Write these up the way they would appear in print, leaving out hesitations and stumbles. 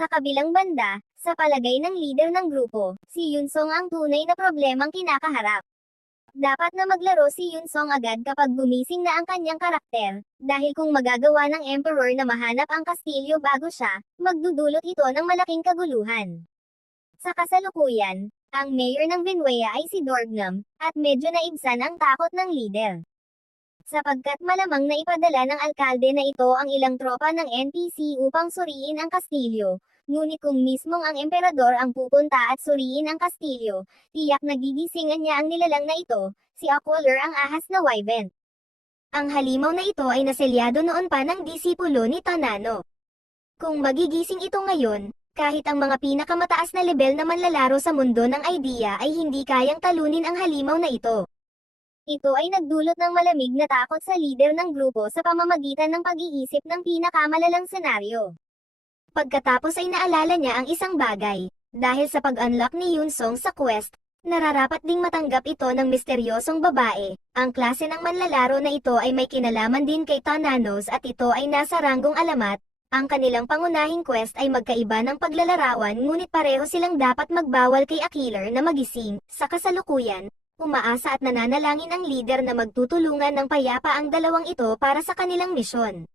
Sa kabilang banda, sa palagay ng leader ng grupo, si Yunsong ang tunay na problemang kinakaharap. Dapat na maglaro si Yunsong agad kapag gumising na ang kanyang karakter, dahil kung magagawa ng Emperor na mahanap ang kastilyo bago siya, magdudulot ito ng malaking kaguluhan. Sa kasalukuyan, ang mayor ng Venuea ay si Dorgnum, at medyo naibsan ang takot ng leader. Sapagkat malamang na ipadala ng alkalde na ito ang ilang tropa ng NPC upang suriin ang kastilyo, ngunit kung mismong ang emperador ang pupunta at suriin ang kastilyo, tiyak na gigisingan niya ang nilalang na ito, si Aqualer ang ahas na wyvern. Ang halimaw na ito ay naselyado noon pa ng disipulo ni Tanano. Kung magigising ito ngayon, kahit ang mga pinakamataas na level na manlalaro sa mundo ng idea ay hindi kayang talunin ang halimaw na ito. Ito ay nagdulot ng malamig na takot sa leader ng grupo sa pamamagitan ng pag-iisip ng pinakamalalang senaryo. Pagkatapos ay naalala niya ang isang bagay, dahil sa pag-unlock ni Yunsong sa quest, nararapat ding matanggap ito ng misteryosong babae. Ang klase ng manlalaro na ito ay may kinalaman din kay Tananos at ito ay nasa ranggong alamat. Ang kanilang pangunahing quest ay magkaiba ng paglalarawan ngunit pareho silang dapat magbawal kay Aqualer na magising. Sa kasalukuyan, umaasa at nananalangin ang leader na magtutulungan ng payapa ang dalawang ito para sa kanilang misyon.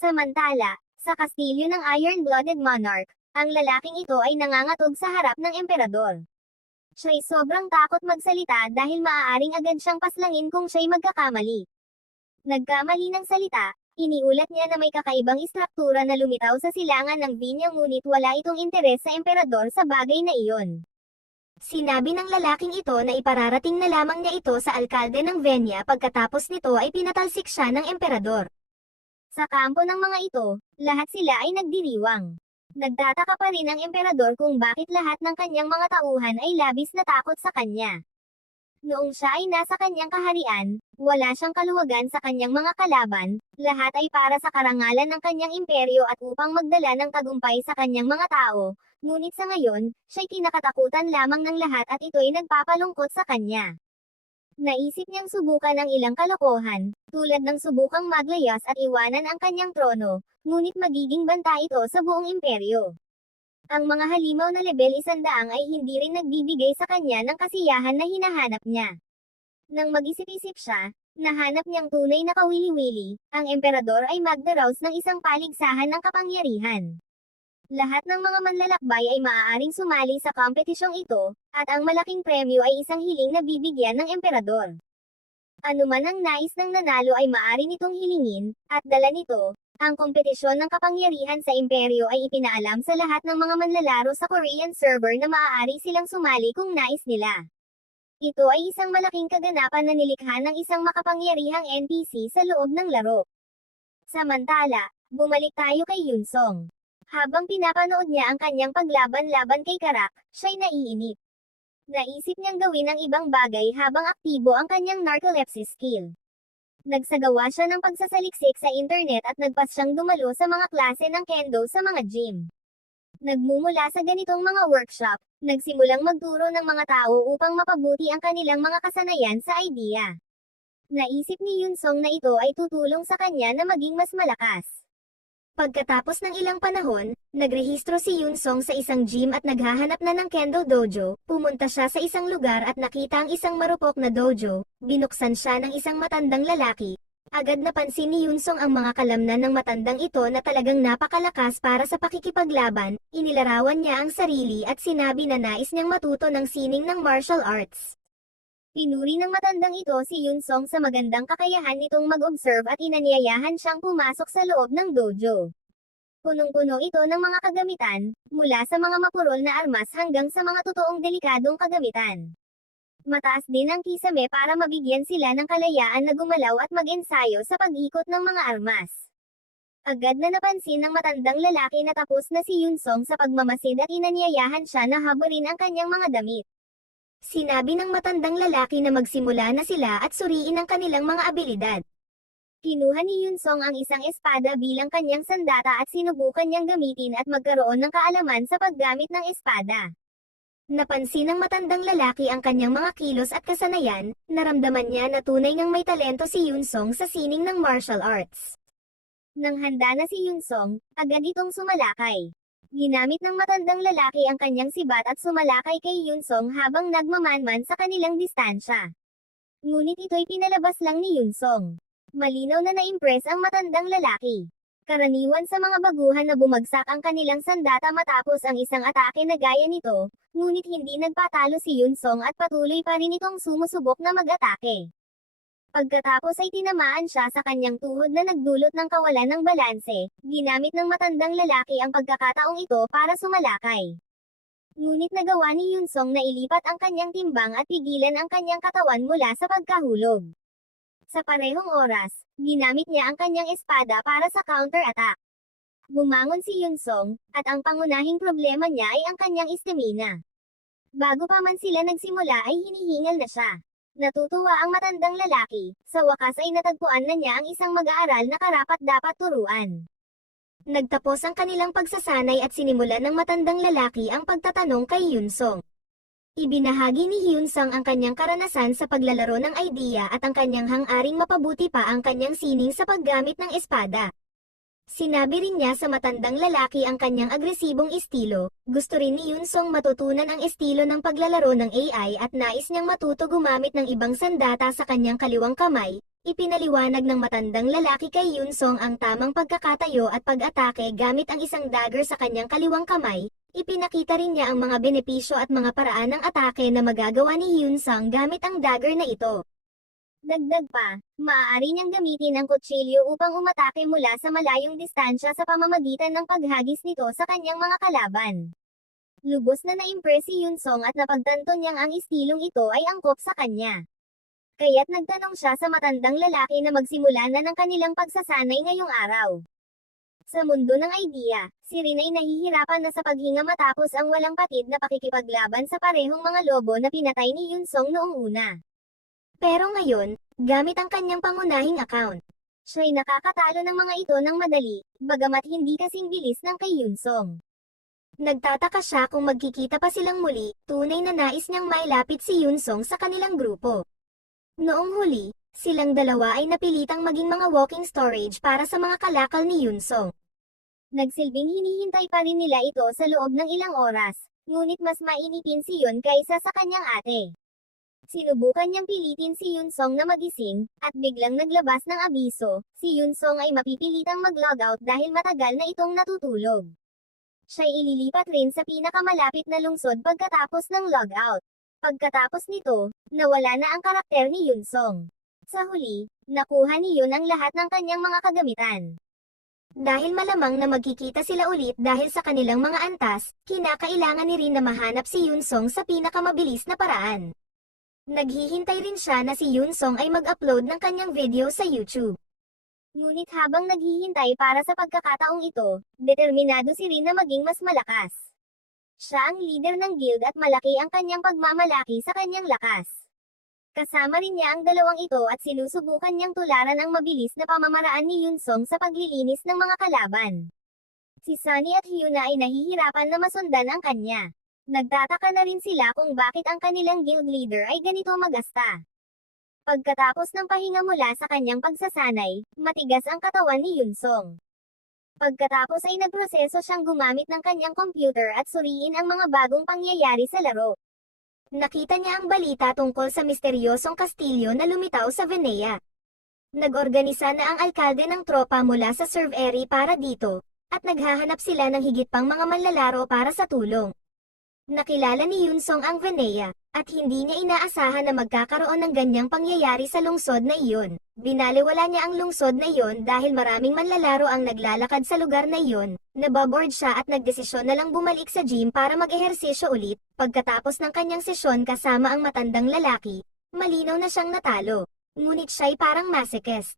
Samantala, sa kastilyo ng Iron-Blooded Monarch, ang lalaking ito ay nangangatog sa harap ng emperador. Siya'y sobrang takot magsalita dahil maaaring agad siyang paslangin kung siya'y magkakamali. Nagkamali ng salita, iniulat niya na may kakaibang istruktura na lumitaw sa silangan ng Vinya ngunit wala itong interes sa emperador sa bagay na iyon. Sinabi ng lalaking ito na ipararating na lamang niya ito sa alkalde ng Venya pagkatapos nito ay pinatalsik siya ng emperador. Sa kampo ng mga ito, lahat sila ay nagdiriwang. Nagtataka pa rin ang emperador kung bakit lahat ng kanyang mga tauhan ay labis na takot sa kanya. Noong siya ay nasa kanyang kaharian, wala siyang kaluwagan sa kanyang mga kalaban, lahat ay para sa karangalan ng kanyang imperyo at upang magdala ng tagumpay sa kanyang mga tao, ngunit sa ngayon, siya'y kinakatakutan lamang ng lahat at ito'y nagpapalungkot sa kanya. Naisip niyang subukan ang ilang kalokohan, tulad ng subukang maglayas at iwanan ang kanyang trono, ngunit magiging banta ito sa buong imperyo. Ang mga halimaw na level 100 ay hindi rin nagbibigay sa kanya ng kasiyahan na hinahanap niya. Nang mag-isip-isip siya, nahanap niyang tunay na kawili-wili, ang emperador ay magdaraos ng isang paligsahan ng kapangyarihan. Lahat ng mga manlalakbay ay maaaring sumali sa kompetisyong ito, at ang malaking premyo ay isang hiling na bibigyan ng emperador. Anuman ang nais ng nanalo ay maaari nitong hilingin, at dala nito, ang kompetisyon ng kapangyarihan sa imperyo ay ipinaalam sa lahat ng mga manlalaro sa Korean server na maaari silang sumali kung nais nila. Ito ay isang malaking kaganapan na nilikha ng isang makapangyarihang NPC sa loob ng laro. Samantala, bumalik tayo kay Yunsong. Habang pinapanood niya ang kanyang paglaban-laban kay Karak, siya'y naiinip. Naisip niyang gawin ang ibang bagay habang aktibo ang kanyang narcolepsy skill. Nagsagawa siya ng pagsasaliksik sa internet at nagpas siyang dumalo sa mga klase ng kendo sa mga gym. Nagmumula sa ganitong mga workshop, nagsimulang magturo ng mga tao upang mapabuti ang kanilang mga kasanayan sa idea. Naisip ni Yunsong na ito ay tutulong sa kanya na maging mas malakas. Pagkatapos ng ilang panahon, nagrehistro si Yunsong sa isang gym at naghahanap na ng kendo dojo. Pumunta siya sa isang lugar at nakita ang isang marupok na dojo. Binuksan siya ng isang matandang lalaki. Agad napansin ni Yunsong ang mga kalamnan ng matandang ito na talagang napakalakas para sa pakikipaglaban. Inilarawan niya ang sarili at sinabi na nais niyang matuto ng sining ng martial arts. Pinuri ng matandang ito si Yunsong sa magandang kakayahan nitong mag-observe at inanyayahan siyang pumasok sa loob ng dojo. Punong-puno ito ng mga kagamitan, mula sa mga mapurol na armas hanggang sa mga totoong delikadong kagamitan. Mataas din ang kisame para mabigyan sila ng kalayaan na gumalaw at mag-ensayo sa pag-ikot ng mga armas. Agad na napansin ng matandang lalaki na tapos na si Yunsong sa pagmamasid at inanyayahan siya na haburin ang kanyang mga damit. Sinabi ng matandang lalaki na magsimula na sila at suriin ang kanilang mga abilidad. Kinuha ni Yunsong ang isang espada bilang kanyang sandata at sinubukan niyang gamitin at magkaroon ng kaalaman sa paggamit ng espada. Napansin ng matandang lalaki ang kanyang mga kilos at kasanayan, naramdaman niya na tunay ngang may talento si Yunsong sa sining ng martial arts. Nang handa na si Yunsong, agad itong sumalakay. Ginamit ng matandang lalaki ang kanyang sibat at sumalakay kay Yunsong habang nagmamanman sa kanilang distansya. Ngunit ito'y pinalabas lang ni Yunsong. Malinaw na na-impress ang matandang lalaki. Karaniwan sa mga baguhan na bumagsak ang kanilang sandata matapos ang isang atake na gaya nito, ngunit hindi nagpatalo si Yunsong at patuloy pa rin itong sumusubok na mag-atake. Pagkatapos ay tinamaan siya sa kanyang tuhod na nagdulot ng kawalan ng balanse, ginamit ng matandang lalaki ang pagkakataong ito para sumalakay. Ngunit nagawa ni Yunsong na ilipat ang kanyang timbang at pigilan ang kanyang katawan mula sa pagkahulog. Sa parehong oras, ginamit niya ang kanyang espada para sa counter-attack. Bumangon si Yunsong, at ang pangunahing problema niya ay ang kanyang istamina. Bago pa man sila nagsimula ay hinihingal na siya. Natutuwa ang matandang lalaki, sa wakas ay natagpuan na niya ang isang mag-aaral na karapat-dapat turuan. Nagtapos ang kanilang pagsasanay at sinimulan ng matandang lalaki ang pagtatanong kay Yunsong. Ibinahagi ni Yunsong ang kanyang karanasan sa paglalaro ng idea at ang kanyang hangaring mapabuti pa ang kanyang sining sa paggamit ng espada. Sinabi rin niya sa matandang lalaki ang kanyang agresibong estilo. Gusto rin ni Yunsong matutunan ang estilo ng paglalaro ng AI at nais niyang matuto gumamit ng ibang sandata sa kanyang kaliwang kamay. Ipinaliwanag ng matandang lalaki kay Yunsong ang tamang pagkakatayo at pag-atake gamit ang isang dagger sa kanyang kaliwang kamay. Ipinakita rin niya ang mga benepisyo at mga paraan ng atake na magagawa ni Yunsong gamit ang dagger na ito. Dagdag pa, maaari niyang gamitin ang kutsilyo upang umatake mula sa malayong distansya sa pamamagitan ng paghagis nito sa kanyang mga kalaban. Lubos na na-impress si Yunsong at napagtanto niyang ang estilong ito ay angkop sa kanya. Kaya't nagtanong siya sa matandang lalaki na magsimula na ng kanilang pagsasanay ngayong araw. Sa mundo ng idea, si Rin ay nahihirapan na sa paghinga matapos ang walang patid na pakikipaglaban sa parehong mga lobo na pinatay ni Yunsong noong una. Pero ngayon, gamit ang kanyang pangunahing account, siya'y nakakatalo ng mga ito ng madali, bagamat hindi kasing bilis ng kay Yunsong. Nagtataka siya kung magkikita pa silang muli, tunay na nais niyang mailapit si Yunsong sa kanilang grupo. Noong huli, silang dalawa ay napilitang maging mga walking storage para sa mga kalakal ni Yunsong. Nagsilbing hinihintay pa rin nila ito sa loob ng ilang oras, ngunit mas mainipin si Yun kaysa sa kanyang ate. Sinubukan niyang pilitin si Yunsong na magising, at biglang naglabas ng abiso, si Yunsong ay mapipilitang mag-logout dahil matagal na itong natutulog. Siya'y ililipat rin sa pinakamalapit na lungsod pagkatapos ng logout. Pagkatapos nito, nawala na ang karakter ni Yunsong. Sa huli, nakuha ni Yun ang lahat ng kanyang mga kagamitan. Dahil malamang na magkikita sila ulit dahil sa kanilang mga antas, kinakailangan ni Rin na mahanap si Yunsong sa pinakamabilis na paraan. Naghihintay rin siya na si Yunsong ay mag-upload ng kanyang video sa YouTube. Ngunit habang naghihintay para sa pagkakataong ito, determinado si Rin na maging mas malakas. Siya ang leader ng guild at malaki ang kanyang pagmamalaki sa kanyang lakas. Kasama rin niya ang dalawang ito at sinusubukan niyang tularan ang mabilis na pamamaraan ni Yunsong sa paglilinis ng mga kalaban. Si Sunny at Hyuna ay nahihirapan na masundan ang kanya. Nagtataka na rin sila kung bakit ang kanilang guild leader ay ganito magasta. Pagkatapos ng pahinga mula sa kanyang pagsasanay, matigas ang katawan ni Yunsong. Pagkatapos ay nagproseso siyang gumamit ng kanyang computer at suriin ang mga bagong pangyayari sa laro. Nakita niya ang balita tungkol sa misteryosong kastilyo na lumitaw sa Venea. Nag-organisa na ang alkalde ng tropa mula sa serve area para dito, at naghahanap sila ng higit pang mga manlalaro para sa tulong. Nakilala ni Yunsong ang Venea, at hindi niya inaasahan na magkakaroon ng ganyang pangyayari sa lungsod na iyon. Binaliwala niya ang lungsod na iyon dahil maraming manlalaro ang naglalakad sa lugar na iyon. Naboboard siya at nagdesisyon na lang bumalik sa gym para mag-ehersisyo ulit. Pagkatapos ng kanyang sesyon kasama ang matandang lalaki, malinaw na siyang natalo. Ngunit siya'y parang masochist.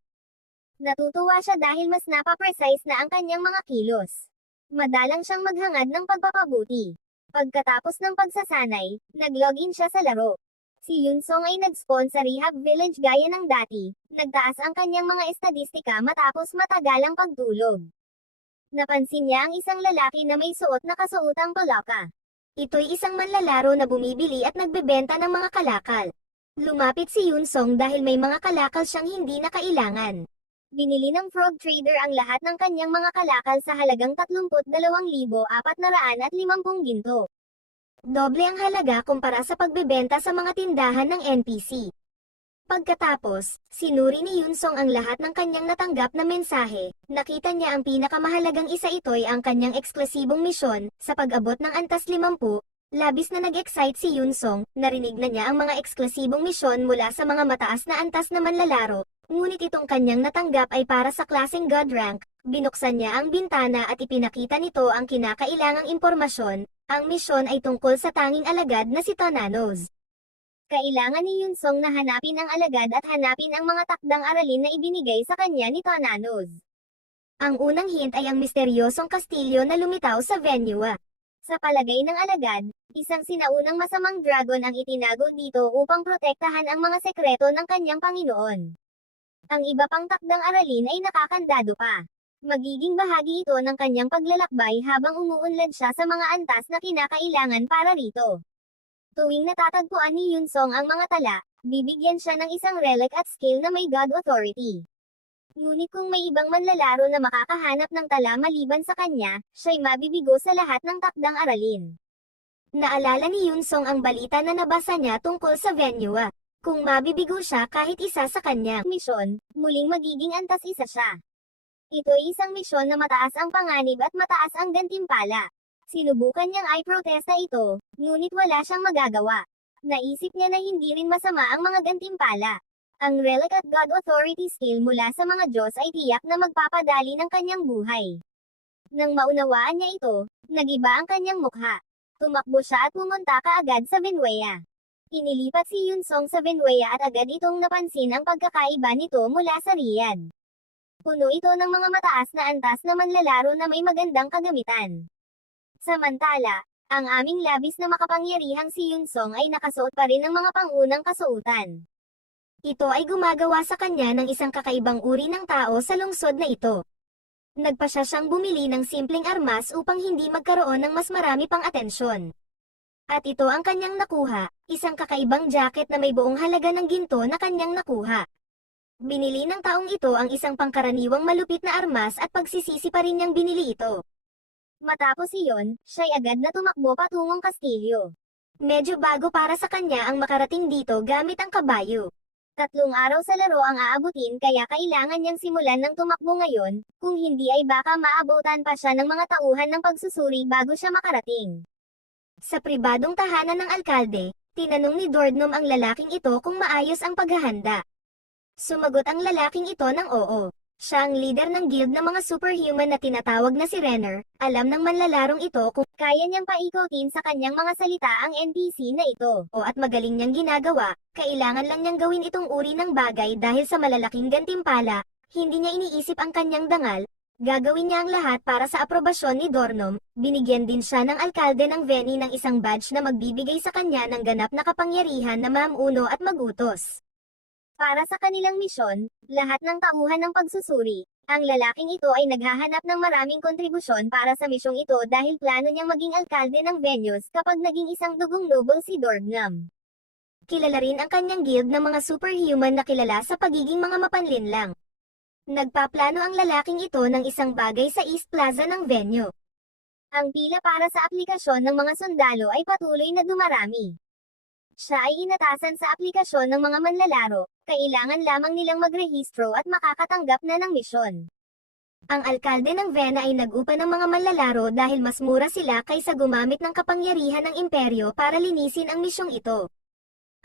Natutuwa siya dahil mas napaprecise na ang kanyang mga kilos. Madalang siyang maghangad ng pagpapabuti. Pagkatapos ng pagsasanay, nag-login siya sa laro. Si Yunsong ay nag-spawn sa rehab village gaya ng dati, nagtaas ang kanyang mga estadistika matapos matagalang pagtulog. Napansin niya ang isang lalaki na may suot na kasuotang palaka. Ito'y isang manlalaro na bumibili at nagbebenta ng mga kalakal. Lumapit si Yunsong dahil may mga kalakal siyang hindi na kailangan. Binili ng frog trader ang lahat ng kanyang mga kalakal sa halagang 32,450 ginto. Doble ang halaga kumpara sa pagbebenta sa mga tindahan ng NPC. Pagkatapos, sinuri ni Yunsong ang lahat ng kanyang natanggap na mensahe. Nakita niya ang pinakamahalagang isa, ito'y ang kanyang eksklusibong misyon. Sa pag-abot ng antas 50, labis na nag-excite si Yunsong. Narinig na niya ang mga eksklusibong misyon mula sa mga mataas na antas na manlalaro. Ngunit itong kanyang natanggap ay para sa klaseng God rank. Binuksan niya ang bintana at ipinakita nito ang kinakailangang impormasyon. Ang misyon ay tungkol sa tanging alagad na si Tonanos. Kailangan ni Yunsong na hanapin ang alagad at hanapin ang mga takdang aralin na ibinigay sa kanya ni Tonanos. Ang unang hint ay ang misteryosong kastilyo na lumitaw sa venue. Sa palagay ng alagad, isang sinaunang masamang dragon ang itinago dito upang protektahan ang mga sekreto ng kanyang Panginoon. Ang iba pang takdang aralin ay nakakandado pa. Magiging bahagi ito ng kanyang paglalakbay habang umuunlad siya sa mga antas na kinakailangan para rito. Tuwing natatagpuan ni Yunsong ang mga tala, bibigyan siya ng isang relic at skill na may God authority. Ngunit kung may ibang manlalaro na makakahanap ng tala maliban sa kanya, siya'y mabibigo sa lahat ng takdang aralin. Naalala ni Yunsong ang balita na nabasa niya tungkol sa venue. Kung mabibigo siya kahit isa sa kanyang misyon, muling magiging antas isa siya. Ito'y isang misyon na mataas ang panganib at mataas ang gantimpala. Sinubukan niyang i-protesta ito, ngunit wala siyang magagawa. Naisip niya na hindi rin masama ang mga gantimpala. Ang relic at God authority skill mula sa mga Diyos ay tiyak na magpapadali ng kanyang buhay. Nang maunawaan niya ito, nagiba ang kanyang mukha. Tumakbo siya at pumunta kaagad sa Venuea. Inilipat si Yunsong sa Venuea at agad itong napansin ang pagkakaiba nito mula sa Riyadh. Puno ito ng mga mataas na antas na manlalaro na may magandang kagamitan. Samantala, ang aming labis na makapangyarihang si Yunsong ay nakasuot pa rin ng mga pangunang kasuotan. Ito ay gumagawa sa kanya ng isang kakaibang uri ng tao sa lungsod na ito. Nagpa siya siyang bumili ng simpleng armas upang hindi magkaroon ng mas marami pang atensyon. At ito ang kanyang nakuha, isang kakaibang jacket na may buong halaga ng ginto na kanyang nakuha. Binili ng taong ito ang isang pangkaraniwang malupit na armas at pagsisisi pa rin niyang binili ito. Matapos iyon, siya'y agad na tumakbo patungong kastilyo. Medyo bago para sa kanya ang makarating dito gamit ang kabayo. 3 araw sa laro ang aabutin kaya kailangan niyang simulan ng tumakbo ngayon, kung hindi ay baka maabutan pa siya ng mga tauhan ng pagsusuri bago siya makarating. Sa pribadong tahanan ng alkalde, tinanong ni Dordnom ang lalaking ito kung maayos ang paghahanda. Sumagot ang lalaking ito ng oo. Siya ang leader ng guild ng mga superhuman na tinatawag na si Renner. Alam ng manlalarong ito kung kaya niyang paikutin sa kanyang mga salita ang NPC na ito. At magaling niyang ginagawa, kailangan lang niyang gawin itong uri ng bagay dahil sa malalaking gantimpala, hindi niya iniisip ang kanyang dangal. Gagawin niya ang lahat para sa aprobasyon ni Dornom. Binigyan din siya ng alkalde ng Veni ng isang badge na magbibigay sa kanya ng ganap na kapangyarihan na mamuno at magutos. Para sa kanilang misyon, lahat ng tauhan ng pagsusuri, ang lalaking ito ay naghahanap ng maraming kontribusyon para sa misyong ito dahil plano niyang maging alkalde ng Venus kapag naging isang dugong noble si Dorgnum. Kilala rin ang kanyang guild ng mga superhuman na kilala sa pagiging mga mapanlinlang. Nagpaplano ang lalaking ito ng isang bagay sa East Plaza ng venue. Ang pila para sa aplikasyon ng mga sundalo ay patuloy na dumarami. Siya ay inatasan sa aplikasyon ng mga manlalaro, kailangan lamang nilang magrehistro at makakatanggap na ng misyon. Ang alkalde ng Vena ay nag-upa ng mga manlalaro dahil mas mura sila kaysa gumamit ng kapangyarihan ng imperyo para linisin ang misyong ito.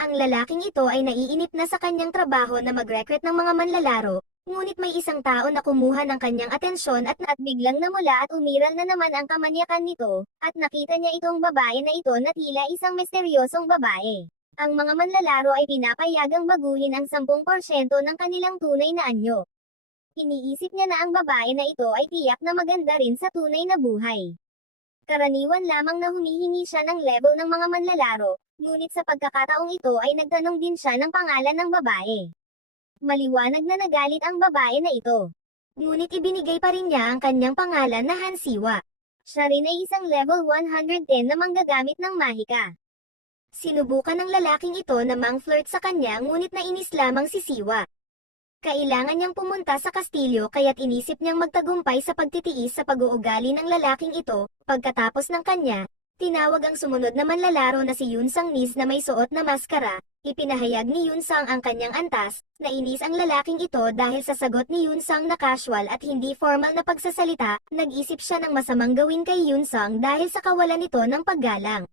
Ang lalaking ito ay naiinip na sa kanyang trabaho na mag-recruit ng mga manlalaro, ngunit may isang tao na kumuha ng kanyang atensyon at biglang namula at umiral na naman ang kamanyakan nito, at nakita niya itong babae na ito na tila isang misteryosong babae. Ang mga manlalaro ay pinapayagang baguhin ang 10% ng kanilang tunay na anyo. Iniisip niya na ang babae na ito ay tiyak na maganda rin sa tunay na buhay. Karaniwan lamang na humihingi siya ng level ng mga manlalaro, ngunit sa pagkakataong ito ay nagtanong din siya ng pangalan ng babae. Maliwanag na nagalit ang babae na ito. Ngunit ibinigay pa rin niya ang kanyang pangalan na Hansiwa. Siya rin ay isang level 110 na manggagamit ng mahika. Sinubukan ng lalaking ito na mang-flirt sa kanya ngunit nainis lamang si Siwa. Kailangan niyang pumunta sa kastilyo kaya't inisip niyang magtagumpay sa pagtitiis sa pag-uugali ng lalaking ito. Pagkatapos ng kanya, tinawag ang sumunod na manlalaro na si Yun Sang Nis na may suot na maskara. Ipinahayag ni Yun Sang ang kanyang antas. Nainis ang lalaking ito dahil sa sagot ni Yun Sang na casual at hindi formal na pagsasalita. Nag-isip siya ng masamang gawin kay Yun Sang dahil sa kawalan nito ng paggalang.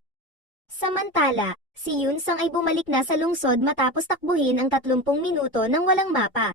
Samantala, si Yun Sang ay bumalik na sa lungsod matapos takbuhin ang 30 minuto nang walang mapa.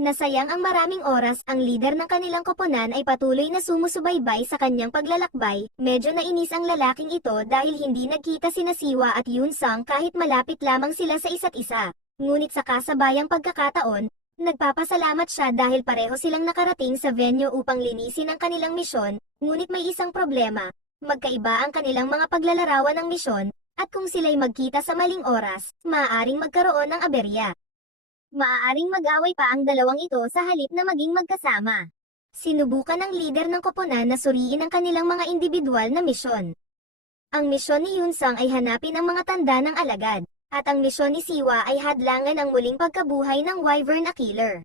Nasayang ang maraming oras, ang lider ng kanilang koponan ay patuloy na sumusubaybay sa kanyang paglalakbay. Medyo nainis ang lalaking ito dahil hindi nagkita sina Siwa at Yun Sang kahit malapit lamang sila sa isa't isa. Ngunit sa kasabayang pagkakataon, nagpapasalamat siya dahil pareho silang nakarating sa venue upang linisin ang kanilang misyon. Ngunit may isang problema, magkaiba ang kanilang mga paglalarawan ng misyon, at kung sila'y magkita sa maling oras, maaaring magkaroon ng aberya. Maaaring mag-away pa ang dalawang ito sa halip na maging magkasama. Sinubukan ng lider ng koponan na suriin ang kanilang mga individual na misyon. Ang misyon ni Yun Sang ay hanapin ang mga tanda ng alagad, at ang misyon ni Siwa ay hadlangan ang muling pagkabuhay ng Wyvern na killer.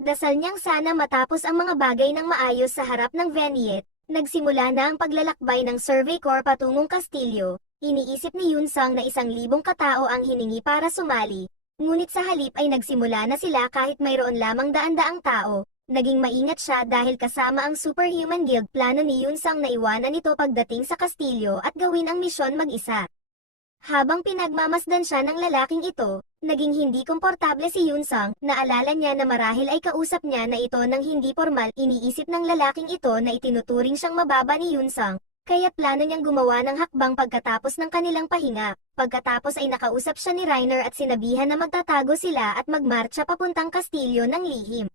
Dasal niyang sana matapos ang mga bagay ng maayos sa harap ng Veniet. Nagsimula na ang paglalakbay ng Survey Corps patungong Kastilyo. Iniisip ni Yun Sang na 1,000 katao ang hiningi para sumali. Ngunit sa halip ay nagsimula na sila kahit mayroon lamang daan-daang tao. Naging maingat siya dahil kasama ang Superhuman Guild plano ni Yun Sang na iwanan ito pagdating sa kastilyo at gawin ang misyon mag-isa. Habang pinagmamasdan siya ng lalaking ito, naging hindi komportable si Yun Sang. Naalala niya na marahil ay kausap niya na ito ng hindi formal. Iniisip ng lalaking ito na itinuturing siyang mababa ni Yun Sang. Kaya't plano niyang gumawa ng hakbang pagkatapos ng kanilang pahinga. Pagkatapos ay nakausap siya ni Reiner at sinabihan na magtatago sila at magmarcha papuntang kastilyo ng lihim.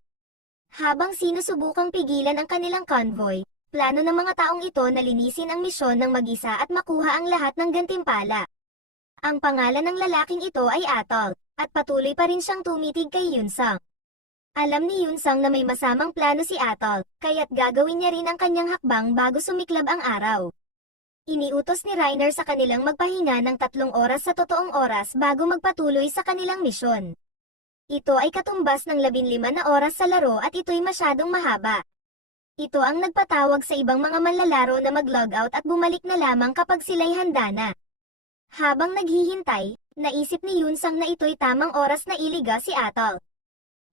Habang sinusubukang pigilan ang kanilang convoy, plano ng mga taong ito na linisin ang misyon ng mag-isa at makuha ang lahat ng gantimpala. Ang pangalan ng lalaking ito ay Atol, at patuloy pa rin siyang tumitig kay Yun Sang. Alam ni Yun Sang na may masamang plano si Atol, kaya't gagawin niya rin ang kanyang hakbang bago sumiklab ang araw. Iniutos ni Reiner sa kanilang magpahinga ng 3 oras sa totoong oras bago magpatuloy sa kanilang misyon. Ito ay katumbas ng 15 na oras sa laro at ito'y masyadong mahaba. Ito ang nagpatawag sa ibang mga manlalaro na mag-logout at bumalik na lamang kapag sila'y handa na. Habang naghihintay, naisip ni Yun Sang na ito'y tamang oras na iliga si Atol.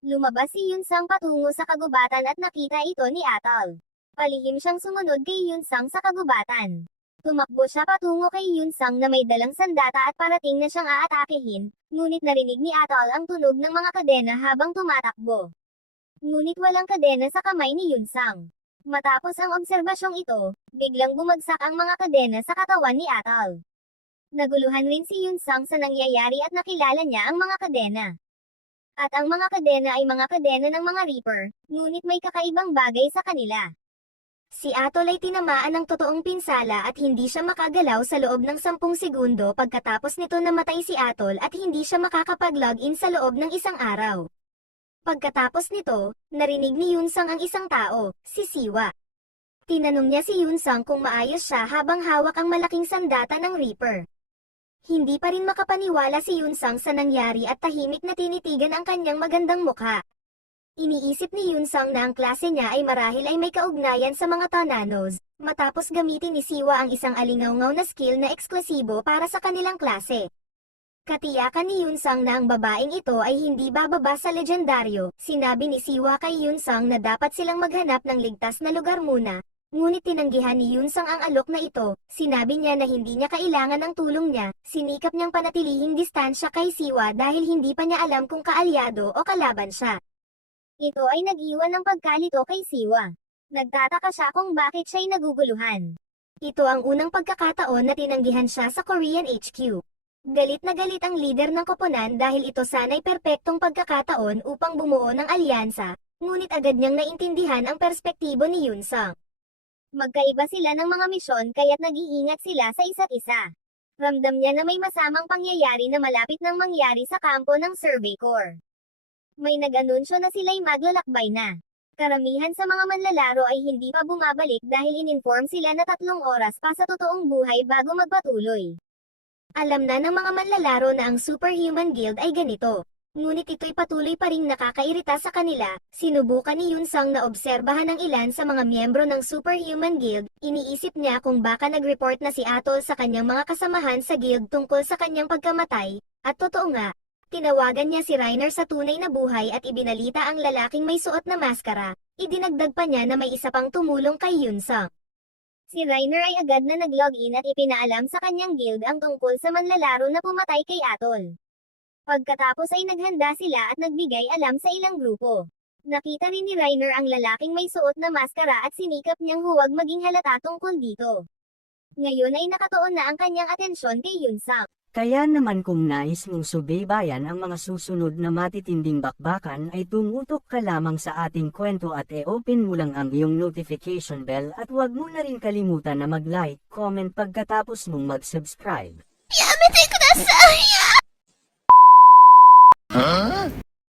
Lumabas si Yun Sang patungo sa kagubatan at nakita ito ni Atol. Palihim siyang sumunod kay Yun Sang sa kagubatan. Tumakbo siya patungo kay Yun Sang na may dalang sandata at parating na siyang aatakehin, ngunit narinig ni Atol ang tunog ng mga kadena habang tumatakbo. Ngunit walang kadena sa kamay ni Yun Sang. Matapos ang obserbasyong ito, biglang bumagsak ang mga kadena sa katawan ni Atol. Naguluhan rin si Yun Sang sa nangyayari at nakilala niya ang mga kadena. At ang mga kadena ay mga kadena ng mga Reaper, ngunit may kakaibang bagay sa kanila. Si Atol ay tinamaan ng totoong pinsala at hindi siya makagalaw sa loob ng 10 segundo pagkatapos nito namatay si Atol at hindi siya makakapag-login sa loob ng 1 araw. Pagkatapos nito, narinig ni Yun Sang ang isang tao, si Siwa. Tinanong niya si Yun Sang kung maayos siya habang hawak ang malaking sandata ng Reaper. Hindi pa rin makapaniwala si Yun Sang sa nangyari at tahimik na tinitigan ang kanyang magandang mukha. Iniisip ni Yun Sang na ang klase niya ay marahil ay may kaugnayan sa mga Tonanos, matapos gamitin ni Siwa ang isang alingawngaw na skill na eksklusibo para sa kanilang klase. Katiyakan ni Yun Sang na ang babaeng ito ay hindi bababa sa legendaryo. Sinabi ni Siwa kay Yun Sang na dapat silang maghanap ng ligtas na lugar muna. Ngunit tinanggihan ni Yun Sang ang alok na ito. Sinabi niya na hindi niya kailangan ng tulong niya. Sinikap niyang panatilihing distansya kay Siwa dahil hindi pa niya alam kung kaalyado o kalaban siya. Ito ay nag-iwan ng pagkalito kay Siwa. Nagtataka siya kung bakit siya'y naguguluhan. Ito ang unang pagkakataon na tinanggihan siya sa Korean HQ. Galit na galit ang lider ng koponan dahil ito sana'y perpektong pagkakataon upang bumuo ng alyansa, ngunit agad niyang naintindihan ang perspektibo ni Yun Sang. Magkaiba sila ng mga misyon kaya't nag-iingat sila sa isa't isa. Ramdam niya na may masamang pangyayari na malapit nang mangyari sa kampo ng Survey Corps. May nag-anunsyo na sila'y maglalakbay na. Karamihan sa mga manlalaro ay hindi pa bumabalik dahil in-inform sila na 3 oras pa sa totoong buhay bago magpatuloy. Alam na ng mga manlalaro na ang Superhuman Guild ay ganito. Ngunit ito'y patuloy pa ring nakakairita sa kanila. Sinubukan ni Yunsong na obserbahan ng ilan sa mga miyembro ng Superhuman Guild. Iniisip niya kung baka nag-report na si Atoll sa kanyang mga kasamahan sa guild tungkol sa kanyang pagkamatay. At totoo nga, tinawagan niya si Reiner sa tunay na buhay at ibinalita ang lalaking may suot na maskara. Idinagdag pa niya na may isa pang tumulong kay Yunsong. Si Reiner ay agad na nag-login at ipinaalam sa kanyang guild ang tungkol sa manlalaro na pumatay kay Atoll. Pagkatapos ay naghanda sila at nagbigay alam sa ilang grupo. Nakita rin ni Reiner ang lalaking may suot na maskara at sinikap niyang huwag maging halata tungkol dito. Ngayon ay nakatuon na ang kanyang atensyon kay Yunsong. Kaya naman kung nais mong subaybayan ang mga susunod na matitinding bakbakan ay tumutok ka lamang sa ating kwento at e-open mo lang ang iyong notification bell at huwag mo na rin kalimutan na mag-like, comment pagkatapos mong mag-subscribe. やめてください。